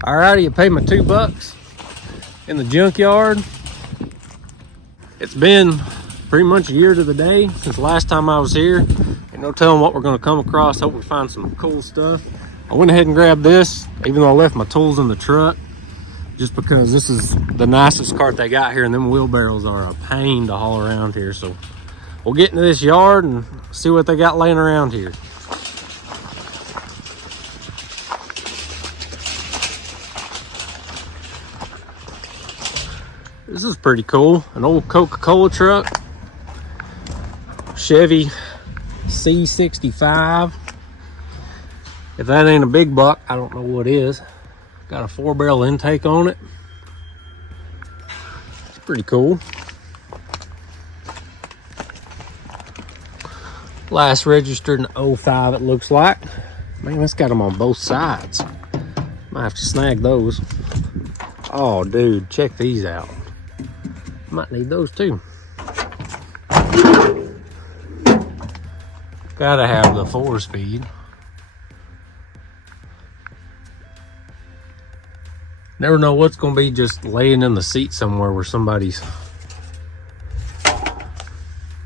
Alrighty, you paid my $2 in the junkyard. It's been pretty much a year to the day since the last time I was here. Ain't no telling what we're gonna come across. Hope we find some cool stuff. I went ahead and grabbed this, even though I left my tools in the truck, just because this is the nicest cart they got here, and them wheelbarrows are a pain to haul around here. So we'll get into this yard and see what they got laying around here. This is pretty cool. An old Coca-Cola truck. Chevy C65. If that ain't a big buck, I don't know what is. Got a 4-barrel intake on it. It's pretty cool. Last registered in 05, it looks like. Man, that's got them on both sides. Might have to snag those. Oh, dude, check these out. Might need those too. Gotta have the 4-speed. Never know what's gonna be just laying in the seat somewhere where somebody's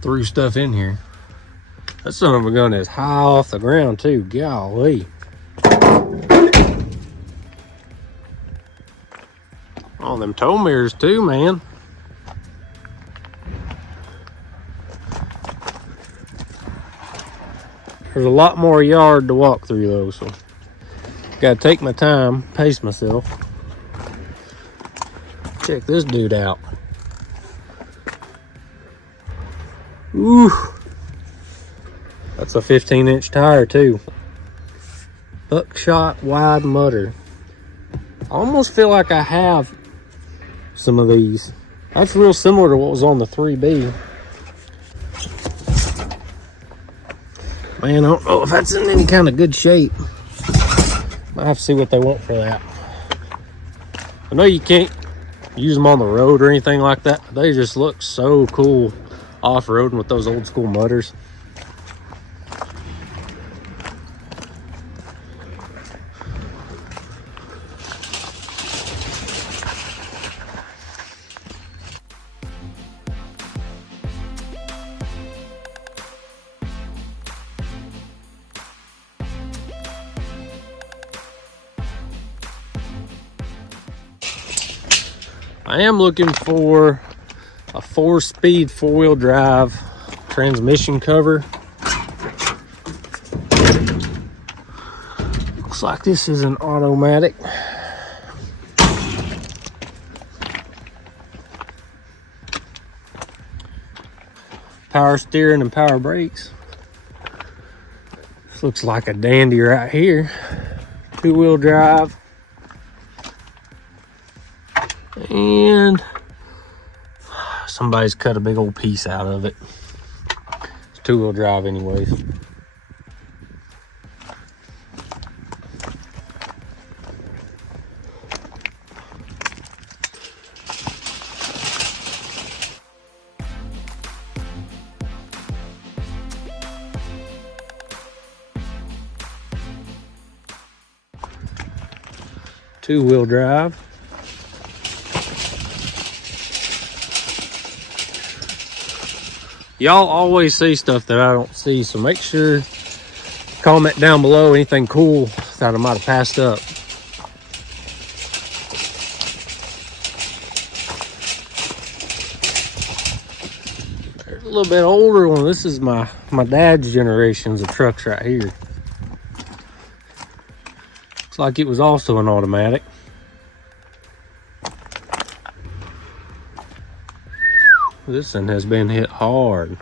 threw stuff in here. That son of a gun is high off the ground too. Golly. Oh, them tow mirrors too, man. There's a lot more yard to walk through though, so gotta take my time, pace myself. Check this dude out. Ooh, that's a 15-inch tire too. Buckshot wide mutter. I almost feel like I have some of these. That's real similar to what was on the 3B. Man, I don't know if that's in any kind of good shape. Might have to see what they want for that. I know you can't use them on the road or anything like that. They just look so cool off-roading with those old school mutters. I am looking for a 4-speed 4-wheel drive transmission cover. Looks like this is an automatic. Power steering and power brakes. This looks like a dandy right here. 2-wheel drive. And somebody's cut a big old piece out of it. It's 2-wheel drive anyways. Two-wheel drive. Y'all always see stuff that I don't see, so make sure comment down below anything cool that I might have passed up. There's a little bit older one. This is my dad's generations of trucks right here. Looks like it was also an automatic. This one has been hit hard.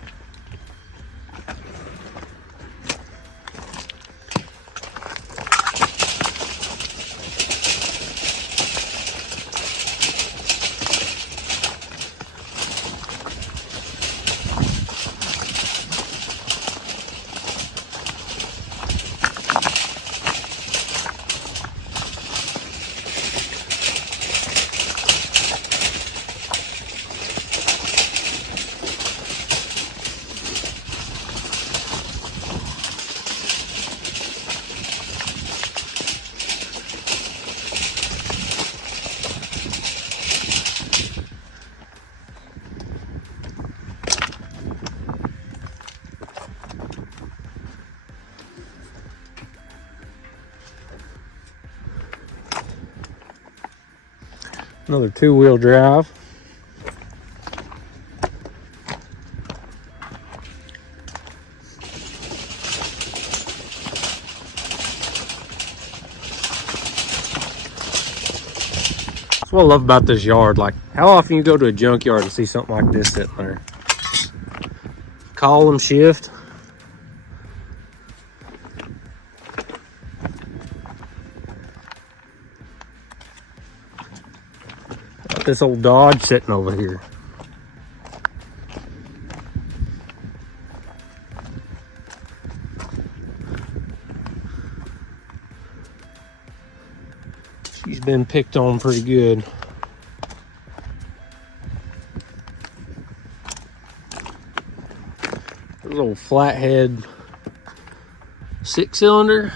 Another 2-wheel drive. That's what I love about this yard. Like, how often you go to a junkyard and see something like this sitting there? Column shift. Got this old Dodge sitting over here. She's been picked on pretty good. There's a little flathead 6-cylinder.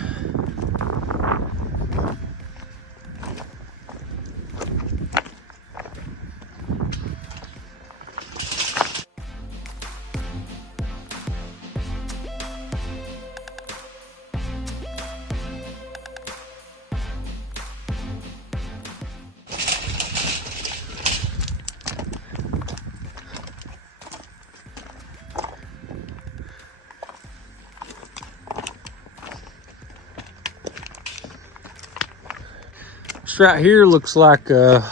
This right here looks like an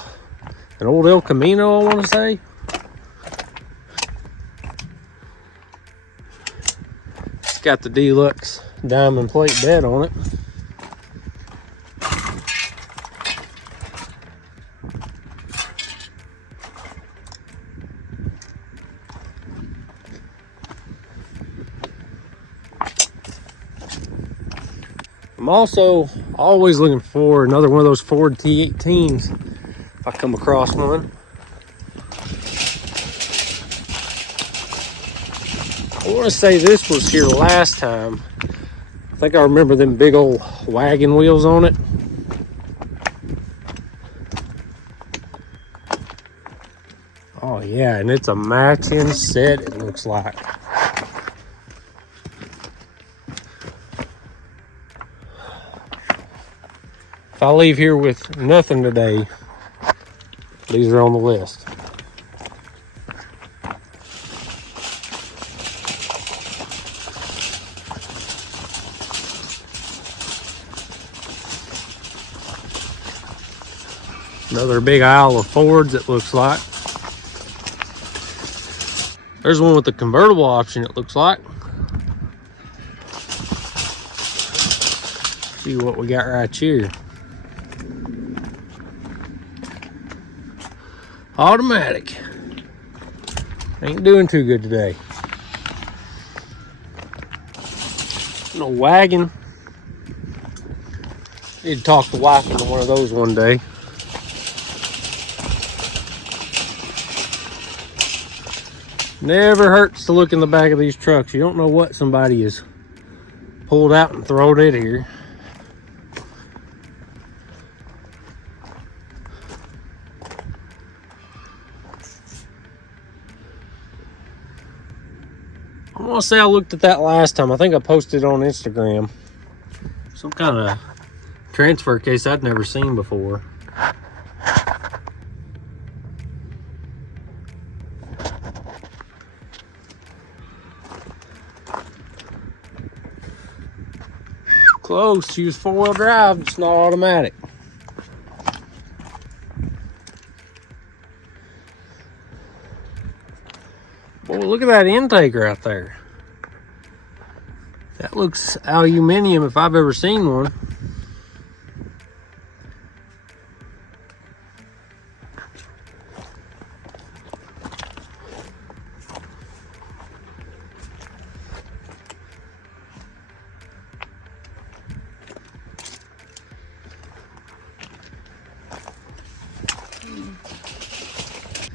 old El Camino, I want to say. It's got the deluxe diamond plate bed on it. I'm also always looking for another one of those Ford T18s if I come across one. I want to say this was here last time. I think I remember them big old wagon wheels on it. Oh yeah, and it's a matching set, it looks like. If I leave here with nothing today, these are on the list. Another big aisle of Fords, it looks like. There's one with the convertible option, it looks like. See what we got right here. Automatic. Ain't doing too good today. No wagon. Need to talk the wife into one of those one day. Never hurts to look in the back of these trucks. You don't know what somebody has pulled out and thrown it here. I want to say I looked at that last time. I think I posted it on Instagram. Some kind of transfer case I'd never seen before. Close. She was 4-wheel drive. It's not automatic. Boy, look at that intake right there. That looks aluminum if I've ever seen one.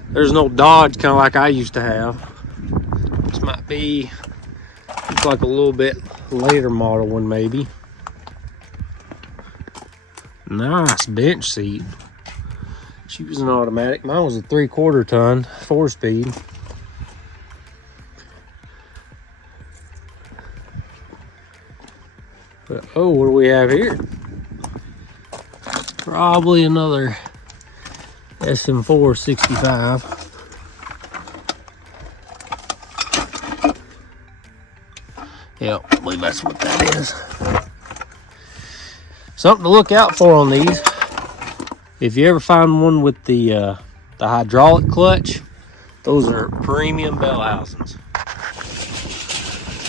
There's an old Dodge kind of like I used to have. This might be, looks like a little bit later model one maybe. Nice bench seat. She was an automatic. Mine was a 3/4 ton, 4-speed. But oh, what do we have here? Probably another SM4 65. Yep, I believe that's what that is. Something to look out for on these. If you ever find one with the hydraulic clutch, those are premium bell housings.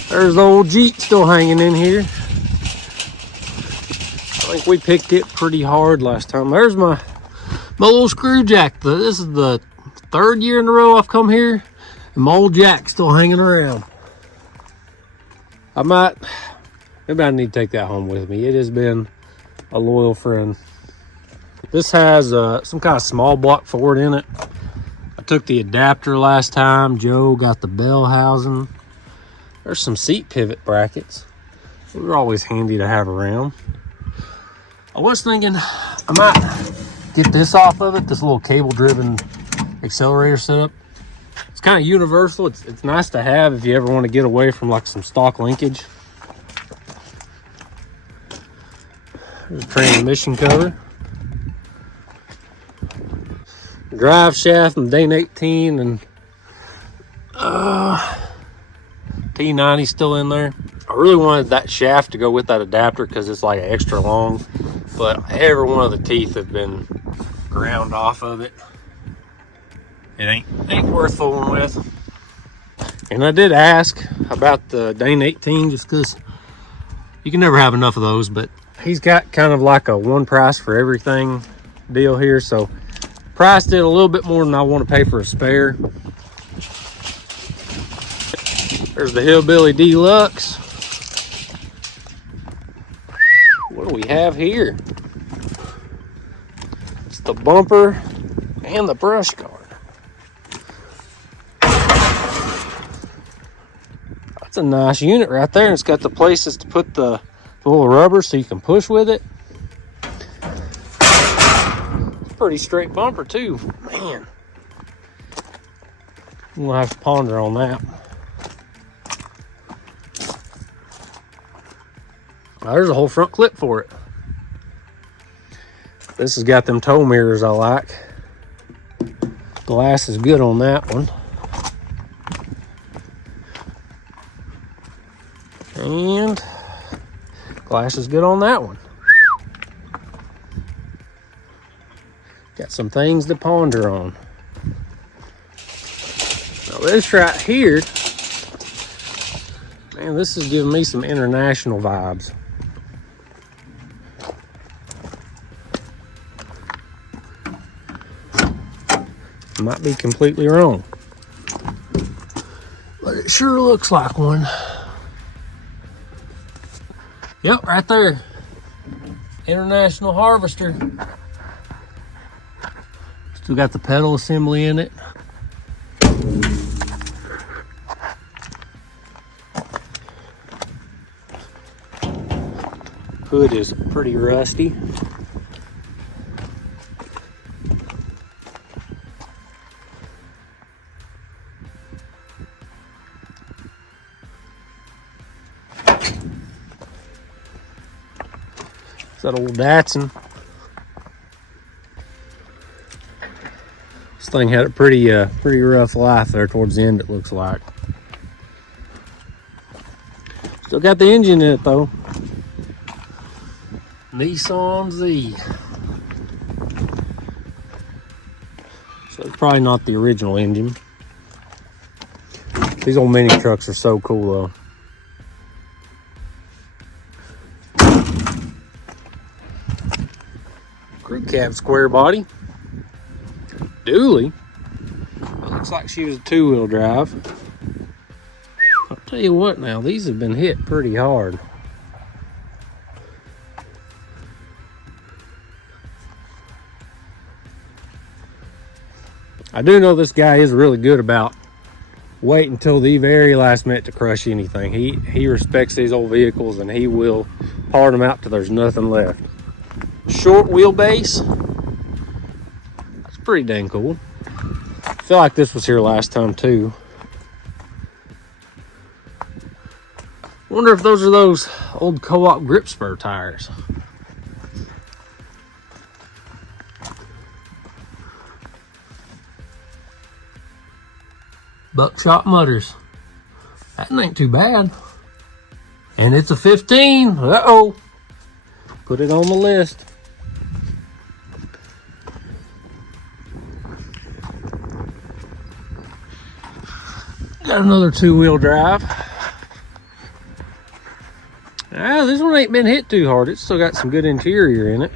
There's the old Jeep still hanging in here. I think we picked it pretty hard last time. There's my little screw jack. This is the 3rd year in a row I've come here, and my old jack's still hanging around. Maybe I need to take that home with me. It has been a loyal friend. This has some kind of small block Ford in it. I took the adapter last time. Joe got the bell housing. There's some seat pivot brackets. They're always handy to have around. I was thinking I might get this off of it, this little cable-driven accelerator setup. It's kind of universal. It's nice to have if you ever want to get away from like some stock linkage. There's a transmission cover. Drive shaft and Dane 18 and T90 still in there. I really wanted that shaft to go with that adapter because it's like extra long, but every one of the teeth have been ground off of it. It ain't worth fooling with. And I did ask about the Dane 18 just because you can never have enough of those, but he's got kind of like a one price for everything deal here, so priced it a little bit more than I want to pay for a spare. There's the Hillbilly Deluxe. What do we have here? It's the bumper and the brush guard. That's a nice unit right there. It's got the places to put the little rubber so you can push with it. It's a pretty straight bumper too. Man, we'll have to ponder on that. There's a whole front clip for it. This has got them tow mirrors I like. Glass is good on that one. And glass is good on that one. Got some things to ponder on. Now this right here, man, this is giving me some international vibes. Might be completely wrong, but it sure looks like one. Yep, right there. International Harvester. Still got the pedal assembly in it. Hood is pretty rusty. It's that old Datsun. This thing had a pretty rough life there towards the end, it looks like. Still got the engine in it though. Nissan Z. So it's probably not the original engine. These old mini trucks are so cool though. Crew cab square body. Dually. It looks like she was a 2-wheel drive. I'll tell you what now, these have been hit pretty hard. I do know this guy is really good about wait until the very last minute to crush anything. He respects these old vehicles and he will part them out till there's nothing left. Short wheelbase. That's pretty dang cool. I feel like this was here last time too. Wonder if those are those old Co-op grip spur tires. Buckshot mutters. That ain't too bad. And it's a 15. Uh-oh. Put it on the list. Got another 2-wheel drive. This one ain't been hit too hard. It's still got some good interior in it.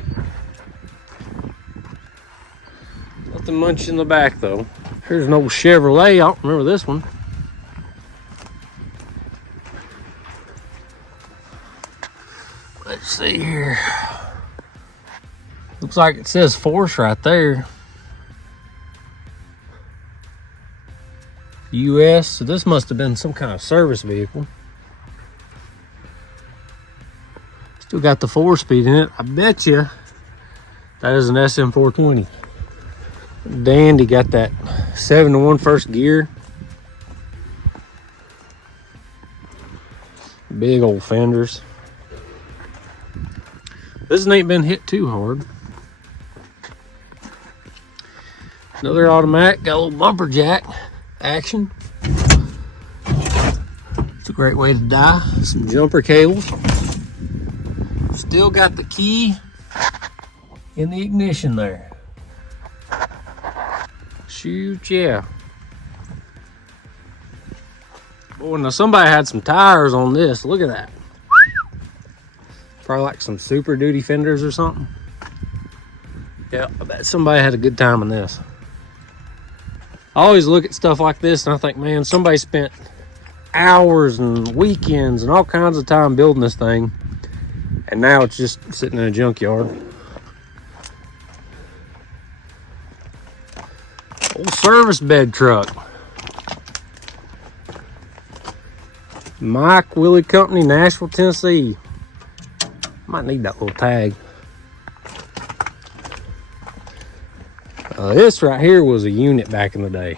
Nothing much in the back though. Here's an old Chevrolet. I don't remember this one. Let's see here. Looks like it says Force right there. US, so this must have been some kind of service vehicle. Still got the 4-speed in it. I bet you that is an SM420. Dandy, got that 7-to-1 first gear. Big old fenders. This ain't been hit too hard. Another automatic, got a little bumper jack action. It's a great way to die. Some jumper cables. Still got the key in the ignition there. Shoot, yeah. Boy, now somebody had some tires on this. Look at that. Probably like some Super Duty fenders or something. Yeah, I bet somebody had a good time in this. I always look at stuff like this and I think, man, somebody spent hours and weekends and all kinds of time building this thing. And now it's just sitting in a junkyard. Old service bed truck. Mike Willie Company, Nashville, Tennessee. Might need that little tag. This right here was a unit back in the day.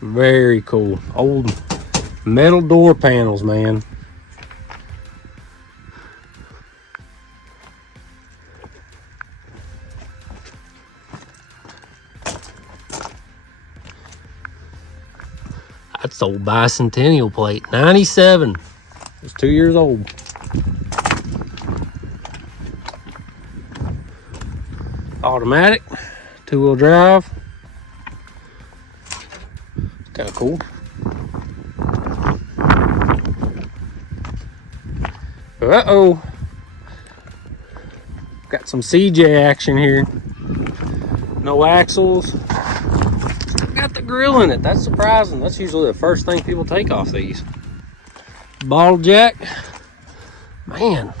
Very cool. Old metal door panels, man. That's the old bicentennial plate. 97. It's 2 years old. Automatic, 2-wheel drive. Kind of cool. Uh-oh. Got some CJ action here. No axles. Still got the grill in it. That's surprising. That's usually the first thing people take off these. Bottle jack. Man,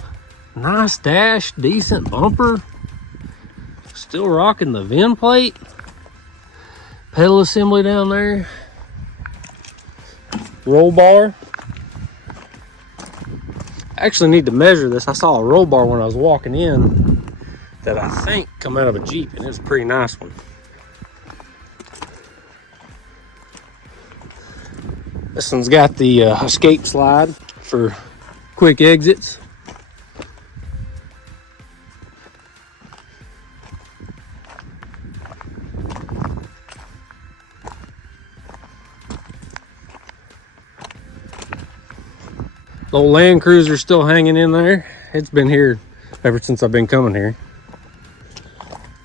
nice dash, decent bumper. Still rocking the VIN plate. Pedal assembly down there. Roll bar. I actually need to measure this. I saw a roll bar when I was walking in that I think come out of a Jeep, and it's a pretty nice one. This one's got the escape slide for quick exits. The old Land Cruiser's still hanging in there. It's been here ever since I've been coming here.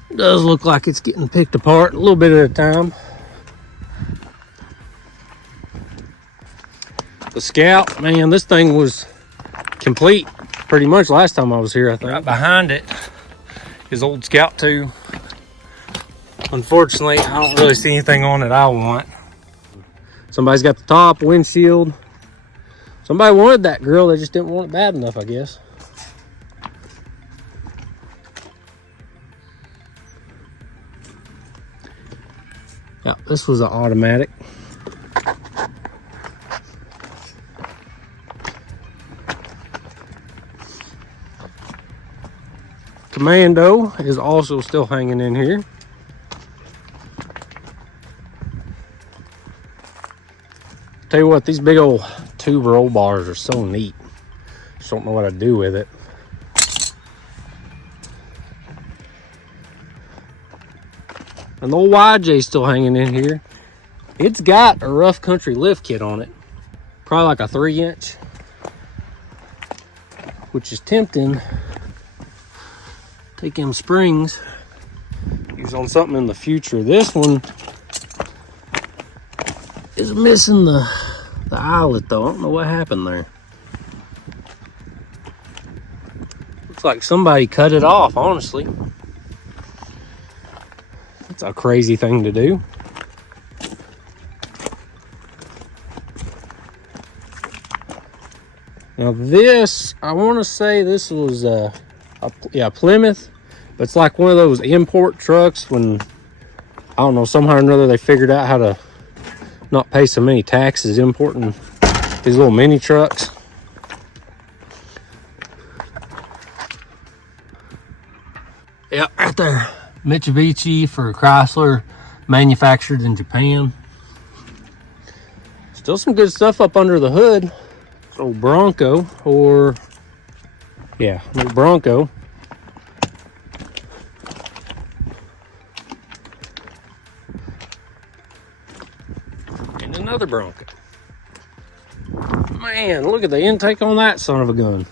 It does look like it's getting picked apart a little bit at a time. The Scout, man, this thing was complete pretty much last time I was here, I think. Right behind it is old Scout 2. Unfortunately, I don't really see anything on it I want. Somebody's got the top, windshield. Somebody wanted that grill, they just didn't want it bad enough, I guess. Yeah, this was an automatic. Commando is also still hanging in here. Tell you what, these big old tube roll bars are so neat. Just don't know what to do with it. And the old YJ's still hanging in here. It's got a rough country lift kit on it. Probably like a 3-inch. Which is tempting. Take them springs. Use on something in the future. This one is missing the eyelet though. I don't know what happened there. Looks like somebody cut it off, honestly. That's a crazy thing to do. Now this, I want to say this was Plymouth, but it's like one of those import trucks when, I don't know, somehow or another they figured out how to not pay so many taxes importing these little mini trucks. Yeah, right there. Mitsubishi for Chrysler, manufactured in Japan. Still some good stuff up under the hood. Old Bronco, or yeah, old Bronco. And another Bronco. Man, look at the intake on that son of a gun.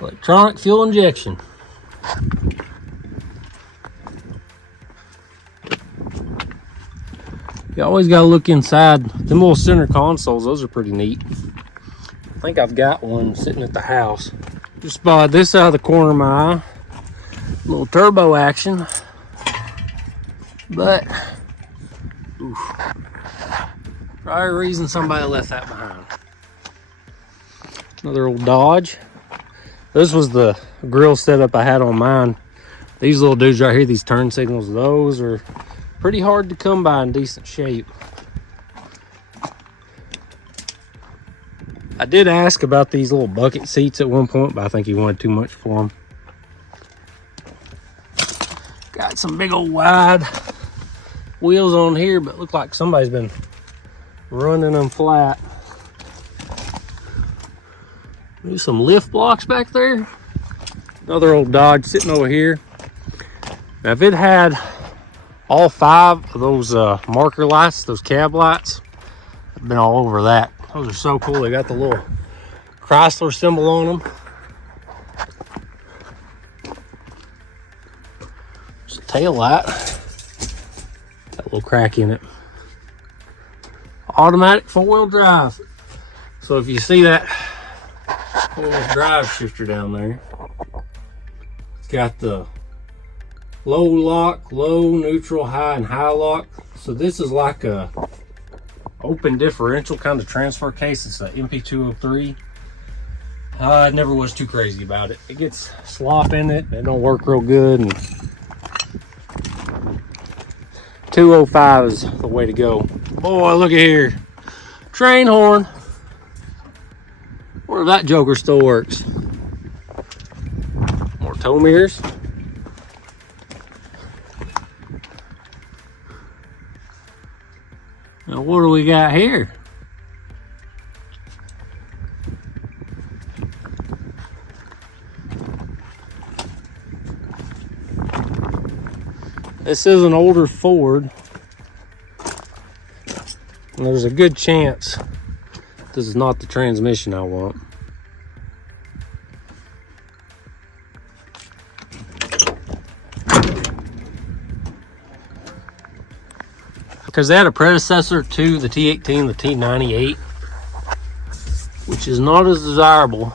Electronic fuel injection. You always got to look inside. Them little center consoles, those are pretty neat. I think I've got one sitting at the house. Just spotted this out of the corner of my eye. A little turbo action. But, oof, probably a reason somebody left that behind. Another old Dodge. This was the grill setup I had on mine. These little dudes right here, these turn signals, those are pretty hard to come by in decent shape. I did ask about these little bucket seats at one point, but I think he wanted too much for them. Got some big old wide wheels on here, but look like somebody's been running them flat. There's some lift blocks back there. Another old Dodge sitting over here. Now if it had all 5 of those marker lights, those cab lights, I've been all over that. Those are so cool. They got the little Chrysler symbol on them. There's a tail light. Got a little crack in it. Automatic 4-wheel drive. So if you see that 4-wheel drive shifter down there, it's got the low lock, low, neutral, high, and high lock. So this is like a open differential kind of transfer case. It's an MP203. I never was too crazy about it. It gets slop in it. It don't work real good. And 205 is the way to go. Boy, look at here. Train horn. Wonder if that joker still works. More tow mirrors. Now what do we got here? This is an older Ford. And there's a good chance this is not the transmission I want. Because they had a predecessor to the T18, the T98, which is not as desirable.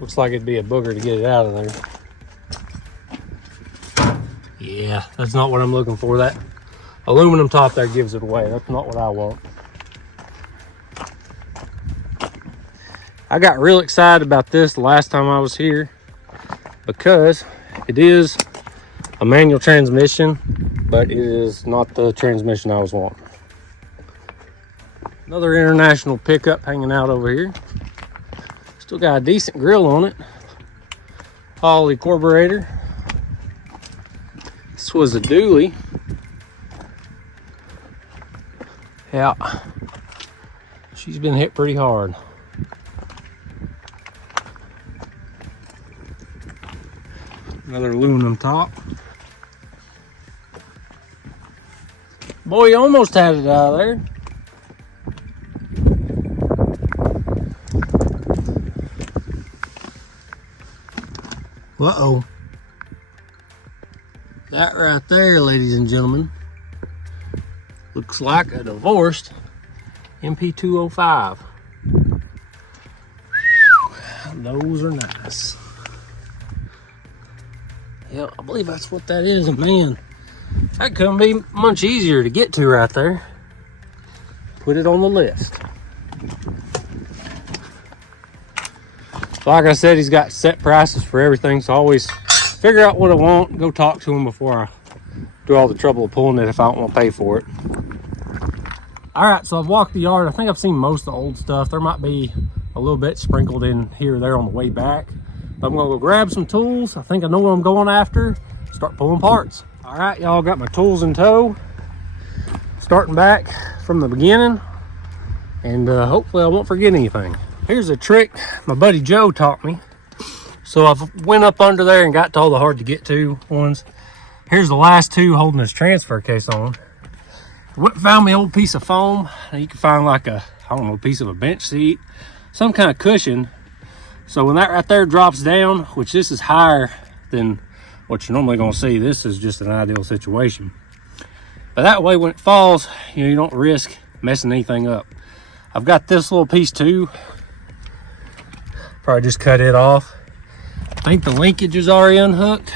Looks like it'd be a booger to get it out of there. Yeah, that's not what I'm looking for. That aluminum top there gives it away. That's not what I want. I got real excited about this the last time I was here because it is a manual transmission, but it is not the transmission I was wanting. Another international pickup hanging out over here. Still got a decent grill on it. Holley carburetor. This was a dually. Yeah, she's been hit pretty hard. Another aluminum top. Boy, you almost had it out of there. Uh-oh. That right there, ladies and gentlemen, looks like a divorced MP205. Those are nice. Yeah, I believe that's what that is. And man, that couldn't be much easier to get to right there. Put it on the list. Like I said, he's got set prices for everything, so I always figure out what I want and go talk to him before I do all the trouble of pulling it if I don't want to pay for it. All right, so I've walked the yard. I think I've seen most of the old stuff. There might be a little bit sprinkled in here or there on the way back. I'm gonna go grab some tools. I think I know what I'm going after. Start pulling parts. All right, y'all, got my tools in tow. Starting back from the beginning, and hopefully I won't forget anything. Here's a trick my buddy Joe taught me. So I've went up under there and got to all the hard to get to ones. Here's the last two holding this transfer case on. I went and found me an old piece of foam. You can find like a, I don't know, piece of a bench seat, some kind of cushion. So when that right there drops down, which this is higher than what you're normally gonna see, this is just an ideal situation. But that way when it falls, you don't risk messing anything up. I've got this little piece too. Probably just cut it off. I think the linkage is already unhooked.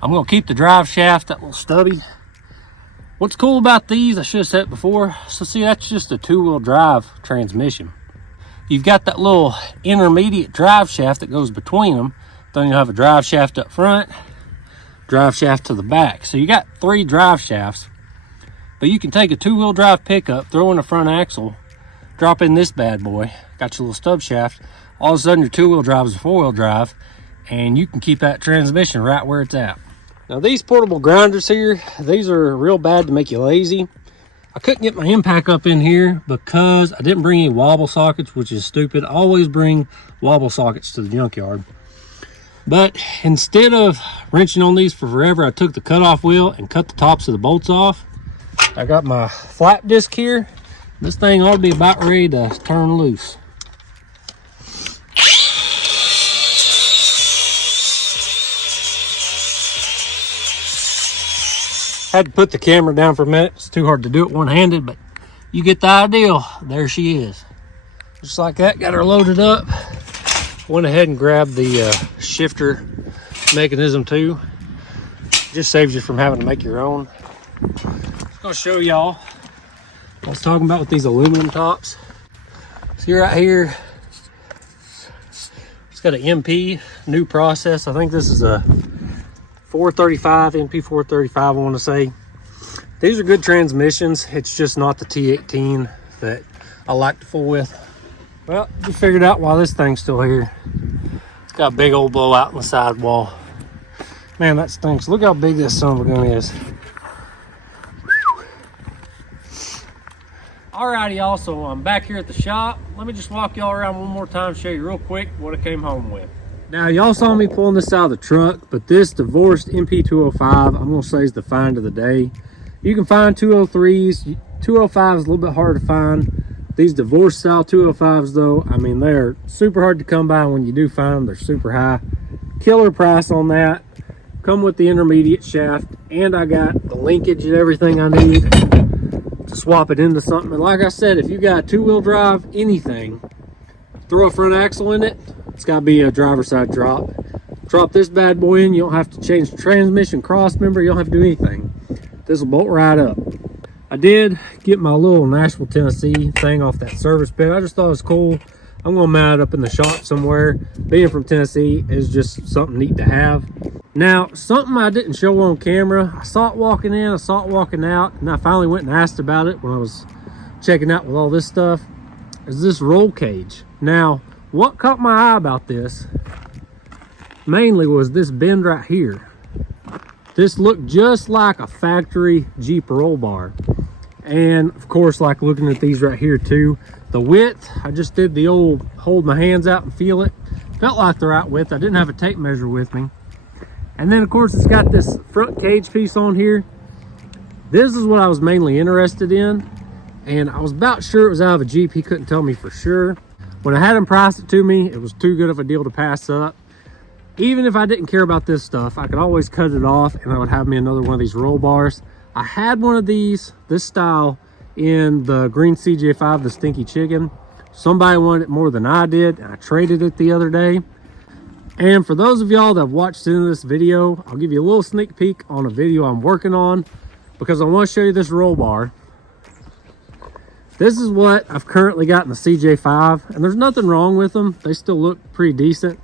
I'm gonna keep the drive shaft, that little stubby. What's cool about these, I should have said it before, so see, that's just a two-wheel drive transmission. You've got that little intermediate drive shaft that goes between them. Then you'll have a drive shaft up front, drive shaft to the back. So you got 3 drive shafts, but you can take a two-wheel drive pickup, throw in a front axle, drop in this bad boy, got your little stub shaft. All of a sudden your two-wheel drive is a four-wheel drive, and you can keep that transmission right where it's at. Now these portable grinders here, these are real bad to make you lazy. I couldn't get my impact up in here because I didn't bring any wobble sockets, which is stupid. I always bring wobble sockets to the junkyard. But instead of wrenching on these for forever, I took the cutoff wheel and cut the tops of the bolts off. I got my flap disc here. This thing ought to be about ready to turn loose. Had to put the camera down for a minute. It's too hard to do it one-handed, but you get the idea. There she is. Just like that, got her loaded up. Went ahead and grabbed the shifter mechanism too. Just saves you from having to make your own. Just gonna show y'all what I was talking about with these aluminum tops. See right here, it's got an MP, new process. I think this is a 435, MP 435, I want to say. These are good transmissions. It's just not the T18 that I like to fool with. Well, we figured out why this thing's still here. It's got a big old blowout in the sidewall. Man, that stinks. Look how big this son of a gun is. Alrighty, y'all, so I'm back here at the shop. Let me just walk y'all around one more time, show you real quick what I came home with. Now, y'all saw me pulling this out of the truck, but this divorced MP205, I'm gonna say, is the find of the day. You can find 203s, 205 is a little bit harder to find. These divorced style 205s though, I mean, they're super hard to come by. When you do find them, they're super high. Killer price on that. Come with the intermediate shaft, and I got the linkage and everything I need to swap it into something. And like I said, if you got two-wheel drive, anything, throw a front axle in it, it's got to be a driver's side drop. Drop this bad boy in, you don't have to change the transmission cross member, you don't have to do anything. This will bolt right up. I did get my little Nashville, Tennessee thing off that service bed. I just thought it was cool. I'm gonna mount it up in the shop somewhere. Being from Tennessee is just something neat to have. Now, something I didn't show on camera, I saw it walking in, I saw it walking out, and I finally went and asked about it when I was checking out with all this stuff, is this roll cage. Now, what caught my eye about this mainly was this bend right here. This looked just like a factory Jeep roll bar. And of course, like looking at these right here too, the width, I just did the old hold my hands out and feel it. Felt like the right width. I didn't have a tape measure with me. And then of course it's got this front cage piece on here. This is what I was mainly interested in. And I was about sure it was out of a Jeep. He couldn't tell me for sure. When I had him price it to me, it was too good of a deal to pass up. Even if I didn't care about this stuff, I could always cut it off and I would have me another one of these roll bars. I had one of these, this style, in the green CJ5, the Stinky Chicken. Somebody wanted it more than I did, and I traded it the other day. And for those of y'all that have watched into this video, I'll give you a little sneak peek on a video I'm working on, because I want to show you this roll bar. This is what I've currently got in the CJ5, and there's nothing wrong with them. They still look pretty decent,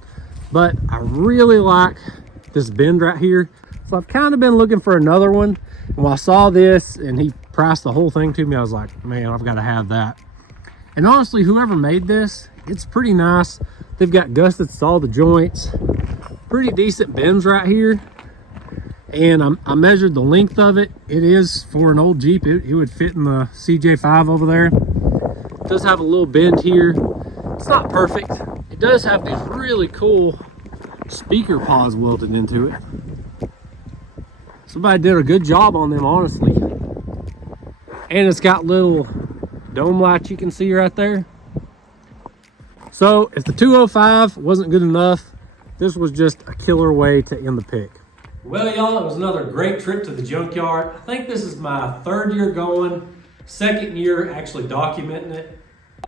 but I really like this bend right here. So I've kind of been looking for another one. And when I saw this and he priced the whole thing to me, I was like, man, I've got to have that. And honestly, whoever made this, it's pretty nice. They've got gussets to all the joints, pretty decent bends right here. And I measured the length of it. It is, for an old Jeep, it would fit in the CJ5 over there. It does have a little bend here. It's not perfect. It does have these really cool speaker pods welded into it. Somebody did a good job on them, honestly. And it's got little dome lights you can see right there. So if the 205 wasn't good enough, this was just a killer way to end the pick. Well, y'all, it was another great trip to the junkyard. I think this is my third year going, second year actually documenting it.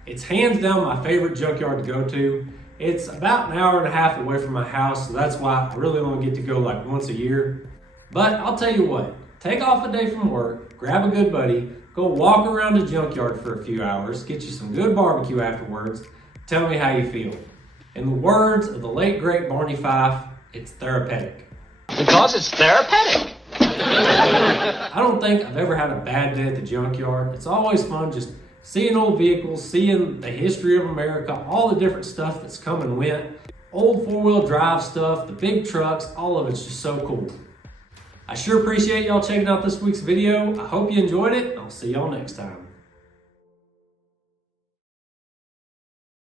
It's hands down my favorite junkyard to go to. It's about an hour and a half away from my house, so that's why I really only get to go like once a year. But I'll tell you what, take off a day from work, grab a good buddy, go walk around the junkyard for a few hours, get you some good barbecue afterwards, tell me how you feel. In the words of the late great Barney Fife, it's therapeutic. Because it's therapeutic. I don't think I've ever had a bad day at the junkyard. It's always fun just seeing old vehicles, seeing the history of America, all the different stuff that's come and went, old four-wheel drive stuff, the big trucks, all of it's just so cool. I sure appreciate y'all checking out this week's video. I hope you enjoyed it. I'll see y'all next time.